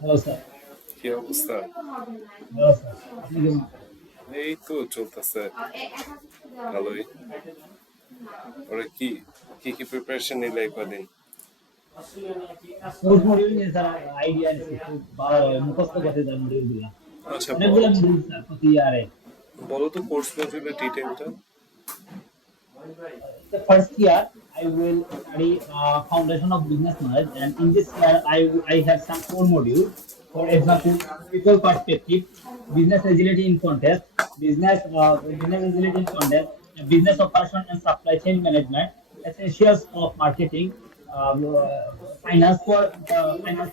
Hello sir. কি অবস্থা? Hello sir. আপনি কেমন আছেন? এই তো চলতেছে ভালোই। ওরা কি প্রিপারেশন নিলে এই কদিন? কোর্স মডিউল নিয়ে স্যার আইডিয়া নিচ্ছি, খুব ভালোভাবে মুখস্থ করতে স্যার মডিউল গুলা। আচ্ছা, অনেকগুলো মডিউল স্যার প্রতি ইয়ারে। বলো তো কোর্স মডিউলের ডিটেইলটা। In the first year, I will study foundation of business knowledge, and in this year, I have some core modules. For example, people perspective, business agility in context, business agility in context, business operation and supply chain management, essentials of marketing, finance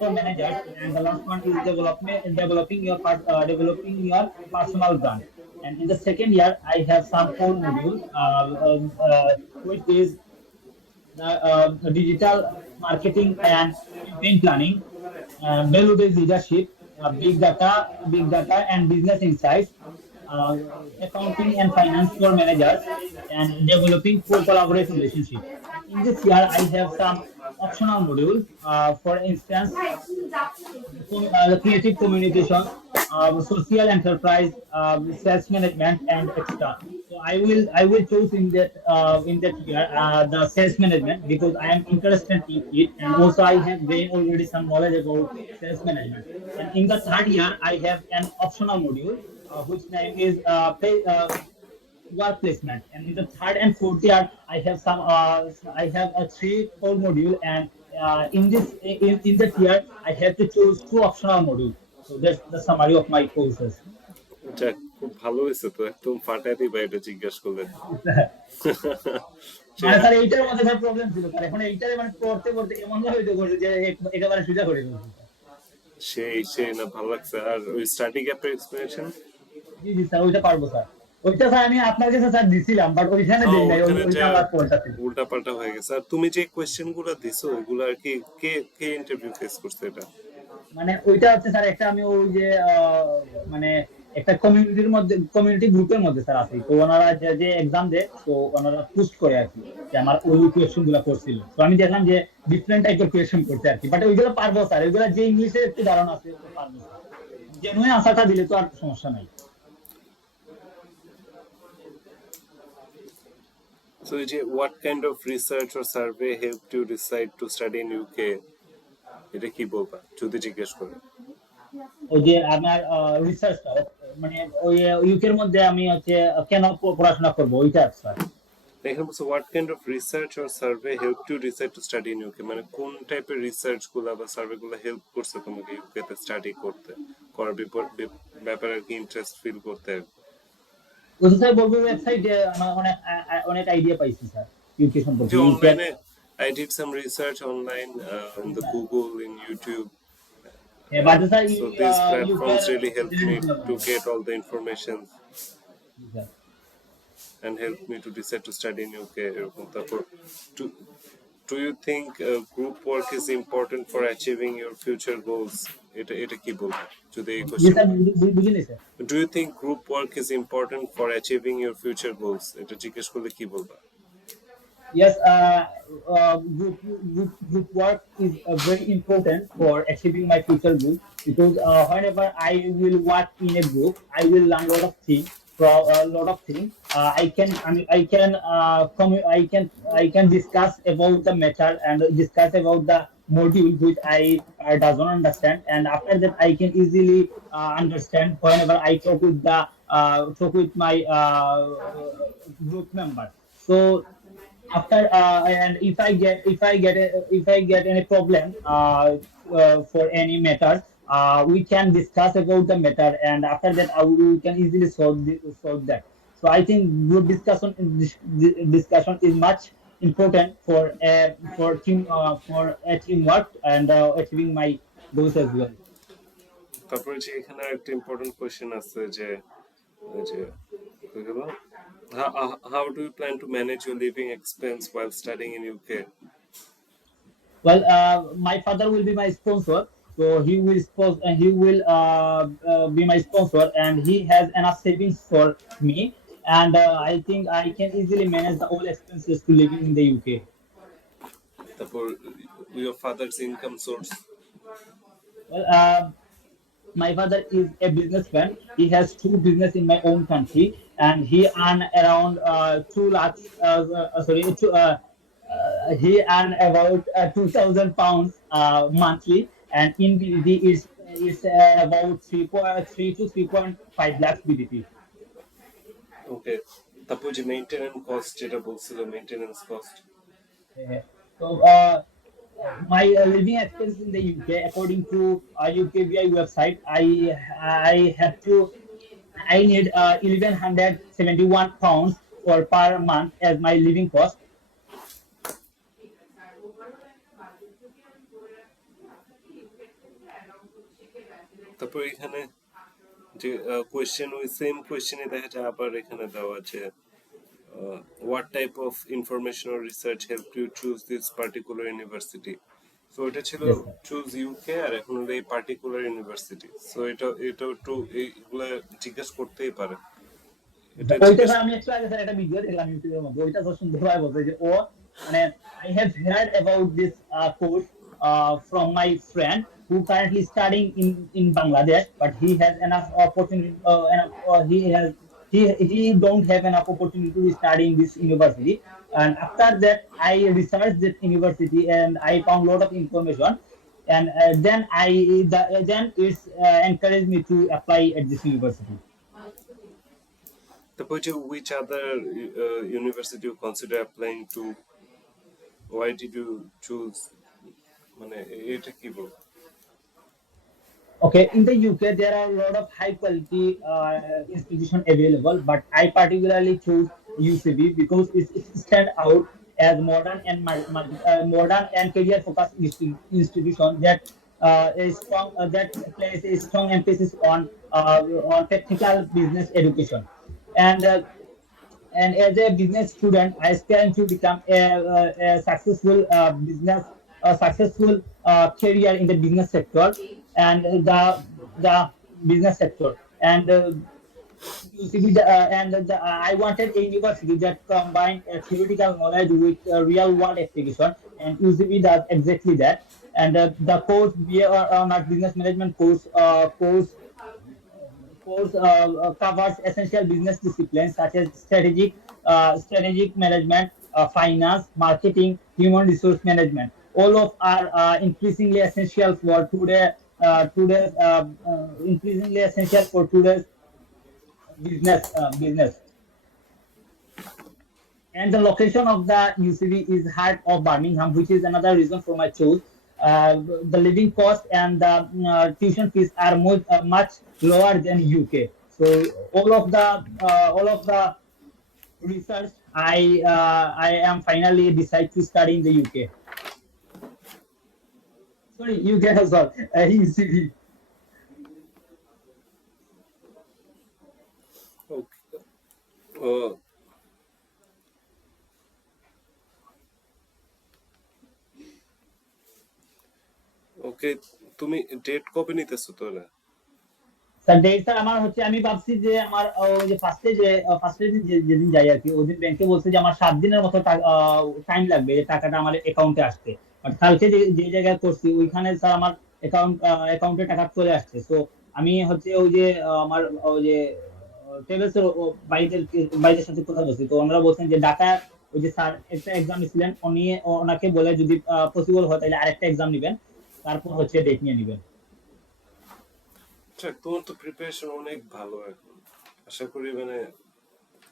for managers, and the last one is developing your personal brand. And in the second year, I have some core modules, which is the digital marketing and campaign planning, value-based leadership, big data and business insights, uh, accounting and finance for managers, and developing co-collaborative relationship. And in this year, I have some optional modules. For instance, the creative communication, social enterprise, sales management, and extra. So I will choose in that year the sales management because I am interested in it, and also I have gained already some knowledge about sales management. And in the third year, I have an optional module which name is work placement. And in the third and fourth year, I have a three core module, and in that year, I have to choose two optional modules. So that's the summary of my courses. যাক, খুব ভালো হয়েছে তো, একদম ফাটাই দিবা এটা জিজ্ঞেস করলে। সে মানে স্যার এইটার মধ্যে স্যার প্রবলেম ছিল স্যার, এখন এইটারে মানে পড়তে পড়তে এমন ভাবে হইতে করছে যে একেবারে সোজা করে দিয়েছে স্যার। সেই না, ভালো লাগছে। আর ওই স্টাডি গ্যাপের এক্সপ্লেনেশন। জি জি স্যার, ওইটা পারবো স্যার। ওইটা স্যার আমি আপনার কাছে স্যার দিছিলাম, বাট ওইখানে হ্যাঁ, দেই নাই, ওইখানে ওইটা যা আমার পড়টা ছিল। উল্টা পাল্টা হয়ে গেছে। আর তুমি যে কোয়েশ্চেন গুলো দিছো ওগুলো আর কি, কে কে ইন্টারভিউ ফেস করছে এটা? মানে ওইটা হচ্ছে স্যার একটা আমি ওই যে মানে একটা কমিউনিটি গ্রুপের মধ্যে স্যার আছি, তো ওনারা যে এক্সাম দেয়, তো ওনারা পোস্ট করে আর কি যে আমার ওই কোয়েশ্চেন গুলো করছিল, তো আমি দেখলাম যে ডিফারেন্ট টাইপের কোয়েশ্চেন করতে আর কি, বাট ওইগুলো পারবো স্যার, ওইগুলো যে ইংলিশে একটু ধারণা আছে তো পারবো স্যার, জেনুইন আনসারটা দিলে তো আর সমস্যা নাই। So, যে what kind of research or survey helped you decide to study in UK? এটা কি বলবা যদি জিজ্ঞেস করে? ওই যে আমার রিসার্চটা, মানে ওই ইউকের মধ্যে আমি হচ্ছে কেন পড়াশোনা করবো ওইটা স্যার। এখানে বলছে what kind of research or survey helped you decide to study in UK, মানে কোন টাইপের রিসার্চ গুলা বা সার্ভে গুলা হেল্প করছে তোমাকে ইউকে তে স্টাডি করতে, করার ব্যাপারে আর কি ইন্টারেস্ট ফিল করতে? ওই স্যার বলবো ওয়েবসাইটে আমার অনেক অনেক আইডিয়া পাইছি স্যার ইউকে সম্পর্কে, যে ইউকে। অনলাইনে I did some research online in the Google, in YouTube. But sir So these ইউকের platforms really helped me to get all the information and helped me to decide to study in UK এরকম। তারপর to do you think group work is important for achieving your future goals? এটা কি বলবো যদি এই জি question? Sir, বুঝিনি sir. Do you think group work is important for achieving your future goals? এটা জিজ্ঞেস করলে কি বলবা? Yes, group work is very important for achieving my future goals because whenever I will work in a group, I will learn a lot of things. From a lot of things, I can discuss about the matter and discuss about the module which I doesn't understand, and after that I can easily understand whenever I talk with my group member. So after and if I get any problem for any matter, we can discuss about the matter, and after that we can easily solve that. So I think group discussion is much important for teamwork and achieving my goals as well. তারপরে যে এখানে একটা important question আছে যে ওই যে কি হলো, how do you plan to manage your living expense while studying in UK? Well, my father will be my sponsor, so he will be my sponsor, and he has enough savings for me, and I think I can easily manage the all expenses to living in the UK. তারপর your father's income source? Well, my father is a businessman. He has two business in my own country, and he earn around 2 lakhs. Sorry, he earn about 2,000 pounds monthly, and in BDT is about 3.3 to 3.5 lakhs BDT. ওকে, তারপর যে maintenance cost যেটা বলছিল, maintenance cost. So, my living expense in the UK, according to UKVI website, I have to I need 1,171 pounds for per month as my living cost. তারপর এখানে যে question, ওই same কোয়েশ্চেনে দেখা যায় আবার এখানে দেওয়া আছে what type of information or research helped you choose this particular university. So এটা ছিল Yes, sir. চুজ ইউকে, আর এখন হলো এই পার্টিকুলার ইউনিভার্সিটি। সো এটা এটা একটু এইগুলা জিজ্ঞেস করতেই পারে, এটা ওইটা জিজ্ঞেস। স্যার আমি একটু আগে স্যার একটা ভিডিও দেখলাম ইউটিউবের মধ্যে, ওইটা তো সুন্দরভাবে বলছে যে ও মানে I have heard about this course from my friend who currently studying in Bangladesh, but he has enough opportunity. He don't have enough opportunity to study in this university. And after that, I researched that university and I found a lot of information. And then it's encouraged me to apply at this university. তারপর যে which other university you consider applying to, why did you choose, মানে এটা কি বল। Okay, in the UK, there are a lot of high quality institution available, but I particularly choose UCB because it stand out as modern and career focused institution that is strong that places a strong emphasis on technical business education. And and as a business student, I aspire to become a successful a successful career in the business sector and the business sector. And UCB, I wanted a university that combined theoretical knowledge with real world application, and UCB does exactly that. And the course, our business management course covers essential business disciplines such as strategic management, finance, marketing, human resource management. All of are increasingly essential for increasingly essential for today's business. And the location of the UCB is heart of Birmingham, which is another reason for my choice. The living cost and the tuition fees are much lower than UK. So all of the research, I am finally decide to study in the UK. Sorry, UK as well. UCB. ওকে, ওকে, তুমি date কবে নিতেছো তোরা? Sir date sir আমার হচ্ছে, আমি ভাবছি যে আমার ওই যে ফার্স্টে যেদিন যাই আর কি, ওই দিন ব্যাংকে বলছে যে আমার 7 দিনের মতো টাইম লাগবে যে টাকাটা আমার অ্যাকাউন্টে আসতে। আর কালকে যে জায়গায় করছি ওইখানে স্যার আমার অ্যাকাউন্টে টাকা চলে আসছে। তো আমি হচ্ছে ওই যে আমার ওই যে ট্রেভেলস এর বাইদের সাথে কথা বলছি, তো ওনারা বলছেন যে ঢাকা ওই যে স্যার একটা এক্সাম নিছিলেন, ওনাকে বলে যদি পসিবল হয় তাহলে আরেকটা এক্সাম নিবেন, তারপর হচ্ছে ডেট নিয়ে নিবেন। আচ্ছা, তোমার তো প্রিপারেশন অনেক ভালো এখন, আশা করি মানে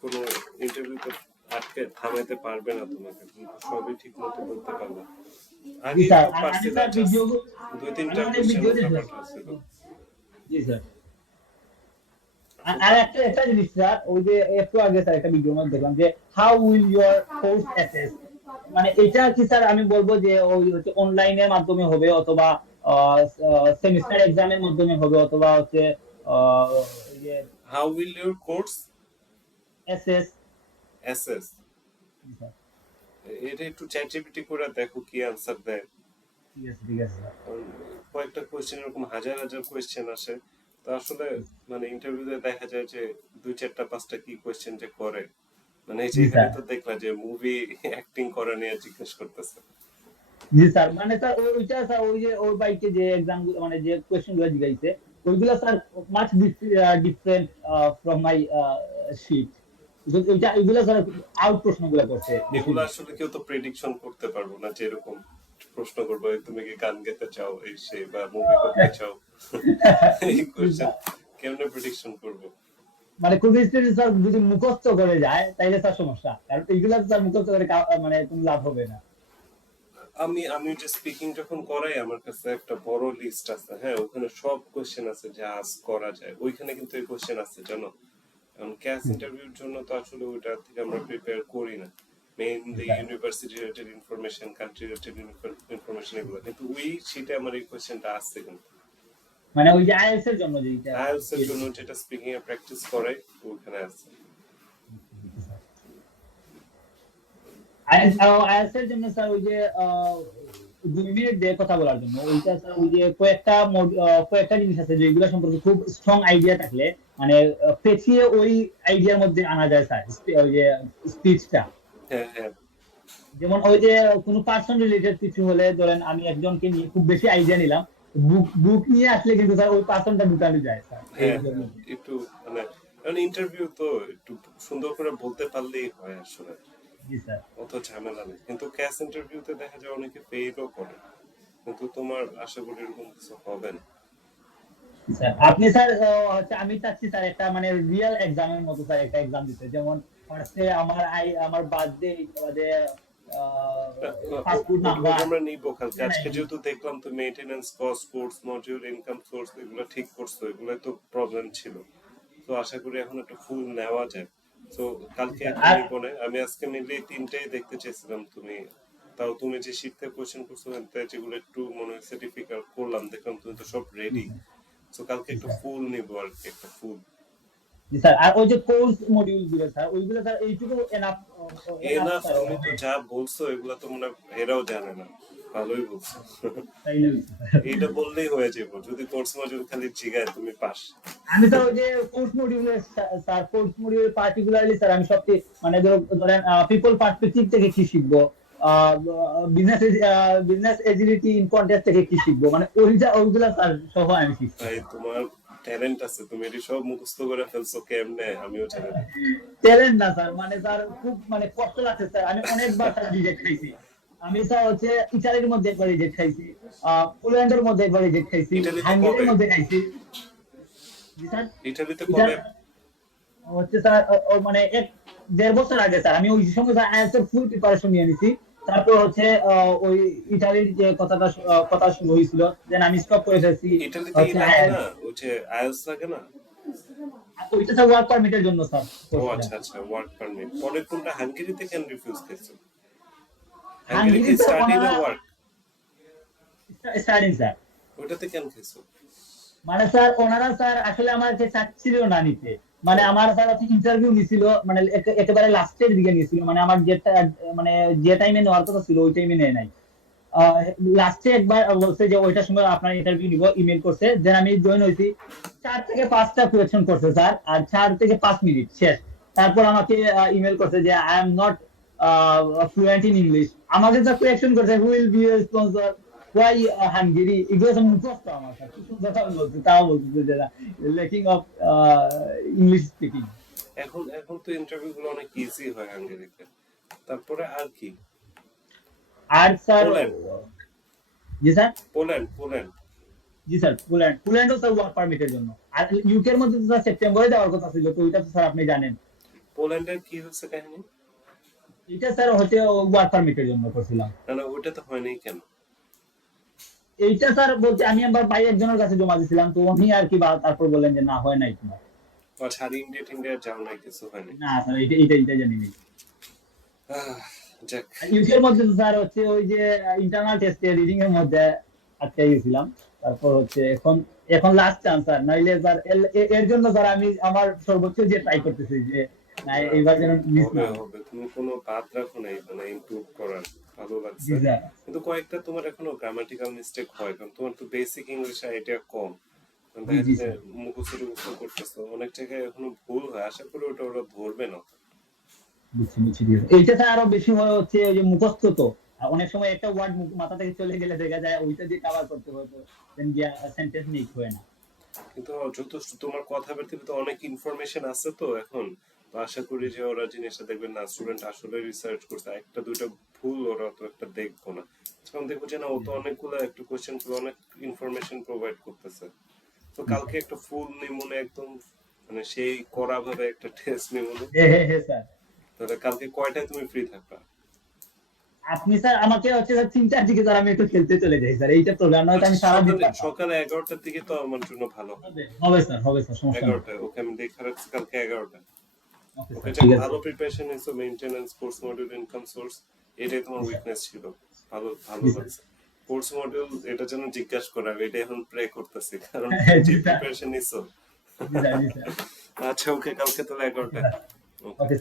কোনো ইন্টারভিউতে আটকে থামাইতে পারবে না তোমাকে, তুমি তো সবই ঠিক মতো বলতে পারবে। জি আগেই স্যার, সব আর আমি পারছিলা, স্যার জাস্ট ভিডিও, দুই আমি তিনটা অনেক কোশ্চেন ভিডিও দেখলাম। উল্টাপাল্টা ছিল। জি স্যার। আচ্ছা, আর একটা জিনিস স্যার, ওই যে একটু আগে স্যার একটা ভিডিও মধ্যে দেখলাম যে how will your course assess, মানে এটা কি স্যার আমি বলবো যে ওই হচ্ছে অনলাইনের মাধ্যমে হবে, অথবা সেমিস্টার এক্সামের মাধ্যমে হবে, অথবা হচ্ছে আহ, ওই যে how will your course assess. Assess, এটা একটু চ্যাট জিপিটি করে দেখো কি আনসার দেয়। ঠিক আছে ঠিক আছে স্যার। কারণ কয়েকটা কোয়েশ্চেন এরকম হাজার হাজার কোয়েশ্চেন আসে, তো আসলে মানে ইন্টারভিউতে দেখা যায় যে দুই চারটা পাঁচটা কি কোয়েশ্চেন যে করে, মানে এই যে জি এখানে স্যার। তো দেখলা যে মুভি অ্যাক্টিং করা নিয়ে জিজ্ঞেস করতেছে। জি স্যার, মানে স্যার ওইটা স্যার ওই যে ওই বাইকে যে এক্সাম মানে যে কোয়েশ্চেন গুলো জিগাইছে ওইগুলা sir much different from my sheet. ওইটা এগুলা স্যার আউট প্রশ্নগুলো করছে এগুলো বেশিরভাগ। আসলে কেউ তো প্রেডিকশন করতে পারবো না, যে এরকম প্রশ্ন করবো তুমি কি গান গেতে চাও এই সেই বা মুভি করতে চাও, এই জি কোশ্চেন স্যার, কেমনে প্রেডিকশন করবো? মানে কোন স্টুডেন্ট স্যার যদি মুখস্থ করে যায় তাইলে স্যার সমস্যা, কারণ এইগুলা স্যার মুখস্থ করে মানে কোনো লাভ হবে না। আমি আমি যে স্পিকিং যখন করাই আমার কাছে একটা বড় লিস্ট আছে, হ্যাঁ ওখানে সব কোশ্চেন আছে যা আজ করা যায়, ওইখানে কিন্তু এই কোশ্চেন আছে জানো। কারণ ক্যাশ ইন্টারভিউর জন্য তো আসলে ওইটা থেকে আমরা প্রিপেয়ার করি না, mainly university related information, country related information এগুলো, কিন্তু ওই শীটে আমার এই কোশ্চেনটা আসছে কিন্তু। মানে ওই যে আইএলটিএস এর জন্য যেটা। আইএলটিএস এর জন্য যেটা স্পিকিং এ প্র্যাকটিস করে ওখানে আছে। আইএলটিএস এর জন্য স্যার ওই যে 2 মিনিট দিয়ে কথা বলার জন্য ওইটা স্যার ওই যে কয়েকটা জিনিস আছে যেগুলো সম্পর্কে খুব স্ট্রং আইডিয়া থাকলে মানে পেঁচিয়ে ওই আইডিয়ার মধ্যে আনা যায় স্যার, ওই যে স্পিচটা। হ্যাঁ হ্যাঁ যেমন ওই যে কোনো পার্সন রিলেটেড কিছু হলে ধরেন আমি একজনকে নিয়ে খুব বেশি আইডিয়া নিলাম, বুক বুক নিয়ে আসলে কিন্তু স্যার ওই পার্সনটা ঢুকানো যায় স্যার এই হ্যাঁ জন্য। হ্যাঁ একটু মানে, কারণ ইন্টারভিউ তো একটু সুন্দর করে বলতে পারলেই হয় আসলে, জি স্যার। অত ঝামেলা নেই। কিন্তু ক্যাশ ইন্টারভিউতে দেখা যায় অনেকে ফেইলও করে, কিন্তু তোমার আশা করি এরকম কিছু হবে না। স্যার আপনি স্যার হচ্ছে আমি চাচ্ছি স্যার একটা মানে রিয়েল এক্সামের মতো স্যার একটা এক্সাম দিতে, যেমন ফার্স্টে আমার বার্থডে বাদে পাসপোর্ট ওটা নাম্বার। আমরা নিবো কালকে। আজকে যেহেতু দেখলাম তো maintenance cost, course module, income source এগুলো ঠিক করছো, এগুলো তো প্রবলেম ছিল, তো আশা করি এখন একটা ফুল নেওয়া যায়। তো কালকে একটা আর নিবো না, আমি আজকে মিলে তিনটাই দেখতে চেয়েছিলাম তুমি, তাও তুমি যে শিখতে কোশ্চেন করছো যেগুলো একটু মনে হচ্ছে ডিফিকাল্ট করলাম, দেখলাম তুমি তো সব রেডি। তো কালকে একটু ফুল নিবো আর কি, একটা ফুল। জি স্যার, আর ওই যে কোর্স মডিউল গুলো স্যার ওইগুলো স্যার এইটুকু এনাফ এনাফ এনাফ, স্যার তুমি তো যা বলছো এগুলা তো মনে হয় এরাও জানে না, ভালোই বলছো। তাইলে হইছে স্যার। এইটা বললেই হয়ে যাবো, যদি কোর্স মডিউল খালি জিগায় তুমি পাস। আমি স্যার ওই যে কোর্স মডিউলের স্যার কোর্স মডিউলের পার্টিকুলারলি স্যার আমি সবচেয়ে মানে ধরেন পিপল পার্সপেক্টিভ থেকে কি শিখবো, business business agility in context থেকে কি শিখবো, মানে ওইগুলা স্যার সহ আমি শিখছি। ভাই তোমার ট্যালেন্ট আছে, তুমি এটি সব মুখস্থ করে ফেলছো কেমনে আমিও জানি না। ট্যালেন্ট না স্যার, মানে স্যার খুব মানে কষ্ট লাগছে স্যার, আমি অনেকবার স্যার রিজেক্ট খাইছি। আমি স্যার হচ্ছে ইটালির মধ্যে একবার রিজেক্ট খাইছি, পোল্যান্ডের মধ্যে একবার রিজেক্ট খাইছি, ইটালিতে হাঙ্গেরির কবে? মধ্যে খাইছি। জি স্যার। ইটালিতে এটা কবে? হচ্ছে স্যার মানে 1-1.5 বছর আগে স্যার, আমি ওই সময় স্যার আইএলটিএস এর ফুল প্রিপারেশন নিয়ে নিছি। তারপর হচ্ছে ওই ইটালির যে কথা শুরু হয়েছিল দেন আমি স্টপ করে ফেলছি। ইটালিতে ই হচ্ছে লাগে না, ওই যে আইএলটিএস লাগে না? ওইটা স্যার ওয়ার্ক পারমিটের জন্য স্যার ও করছিলাম। আচ্ছা আচ্ছা, ওয়ার্ক পারমিট। পরে কোনটা হাঙ্গেরিতে কেন রিফিউজ খাইছো? হাঙ্গেরি কি হাঙ্গেরিতে স্টাডি না ওনারা ওয়ার্ক? স্টাডিং স্যার, ওটাতে কেন খাইছো? মানে স্যার ওনারা স্যার আসলে আমার যে চাচ্ছিল না নিতে, মানে ও আমার স্যার হচ্ছে ইন্টারভিউ নিছিল মানে একেবারে লাস্টের দিকে নিছিল, মানে আমার যেটা মানে যে টাইমে নেওয়ার কথা ছিল ওই টাইমে নেয় নাই। লাস্টে একবার বলছে যে ওইটার সময় আপনার ইন্টারভিউ নিব, ইমেল করছে, দেন আমি জয়েন হয়েছি। 4 থেকে 5টা কোয়েশ্চেন করছে স্যার, আর 4 থেকে 5 মিনিট শেষ। তারপর আমাকে ইমেল করছে যে I am not fluent in English. আমাকে যা কোয়েশ্চেন করছে who will be your sponsor, why Hungary, এগুলো সব মুখস্থ আমার স্যার, কি সুন্দর কথা বলছে, তাও বলছে যে লেকিং অফ ইংলিশ স্পিকিং। এখন এখন তো ইন্টারভিউ গুলো অনেক ইজি হয় হাঙ্গেরিতে। তারপরে আর কি? আর স্যার পোল্যান্ড। জি স্যার। পোল্যান্ড পোল্যান্ড জি স্যার, পোল্যান্ডও স্যার ওয়ার্ক পারমিটের জন্য। আর ইউকের মধ্যে তো স্যার সেপ্টেম্বরে দেওয়ার কথা ছিল, তো ওইটা তো স্যার আপনি জানেন। পোল্যান্ডের কি হচ্ছে কাহিনী? এটা স্যার হচ্ছে ওয়ার্ক পারমিটের জন্য করছিলাম। না না, ওইটা তো হয়নি কেন? এইটা স্যার বলতে আমি আমার ভাই একজনের কাছে জমা দিয়েছিলাম, তো উনি আর কি তারপর বললেন যে না হয় নাই তোমার। আচ্ছা, আর ইন্ডিয়া টিন্ডিয়া যাও নাই, কিছু হয়নি? না স্যার এটা জানি না। আহ, যাক। ইউকের মধ্যে তো স্যার হচ্ছে ওই যে ইন্টারনাল টেস্টে রিডিং এর মধ্যে আটকে গেছিলাম। তারপর হচ্ছে এখন এখন লাস্ট চান্স স্যার, নাইলে স্যার এর জন্য স্যার আমি আমার সর্বোচ্চ যে ট্রাই করতেছি যে না না, এইবার যেন মিস হবে না হয়। হবে, তুমি কোনো বাদ রাখো নাই মানে ইমপ্রুভ করার। ভালো জি লাগছে। স্যার। কিন্তু কয়েকটা তোমার এখনো গ্রামাটিক্যাল মিস্টেক হয়, কারণ তোমার তো বেসিক ইংলিশ আইডিয়া কম। জি দেখা জি যায় যে স্যার। মুখস্থ টুখস্থ করতেছো, অনেক জায়গায় এখনো ভুল হয়, আশা করি ওটা ওরা ধরবে না। বুঝছি বুঝছি, ঠিক আছে। এইটা স্যার আরো বেশি হয় হচ্ছে ওই যে মুখস্থ তো, অনেক সময় একটা ওয়ার্ড মাথা থেকে চলে গেলে দেখা যায় ওইটা দিয়ে কভার করতে হতো, দেন গিয়া সেন্টেন্স মেক হয় না। কিন্তু যথেষ্ট তোমার কথাবার্তায় তো অনেক ইনফরমেশন আছে তো এখন, তো আশা করি যে ওরা জিনিসটা দেখবেন না স্টুডেন্ট আসলে রিসার্চ করছে, একটা দুইটা ভুল ওরা তো একটা দেখবো না, তখন দেখবো যে না ও তো অনেকগুলো একটা কোশ্চেন অনেক ইনফরমেশন প্রোভাইড করতেছে। তো জি কালকে স্যার। একটা ফুল নিমুনে একদম মানে সেই কড়া ভাবে একটা টেস্ট নিমুনে। হ্যাঁ হ্যাঁ হ্যাঁ স্যার। তাহলে কালকে কয়টায় তুমি ফ্রি থাকবা? আপনি স্যার আমাকে হচ্ছে স্যার 3টার দিকে স্যার আমি একটু খেলতে চলে যাই স্যার, এইটা প্রোগ্রাম নয়তো আচ্ছা আমি সারাদিন সকালে পারতাম। সকালে 11টার দিকে তো আমার জন্য ভালো হয়। হবে হবে স্যার, হবে স্যার, সমস্যা নেই। 11টায় ওকে আমি দেখে রাখছি কালকে 11টায়। ওকে ওকে স্যার, যাক ঠিক আছে। ভালো প্রিপারেশন নিছো, maintenance, course module, income source, এটাই তোমার জি স্যার। উইকনেস ছিল। ভালো ভালো জি স্যার। লাগছে। কোর্স মডিউল এটা যেন জিজ্ঞাসা করা হবে, এটা এখন প্রে করতেছি কারণ যে জি স্যার। প্রিপারেশন নিছো। জি স্যার। জি স্যার। আচ্ছা ওকে কালকে তাহলে ওকে 11টায়। স্যার। ওকে। ওকে।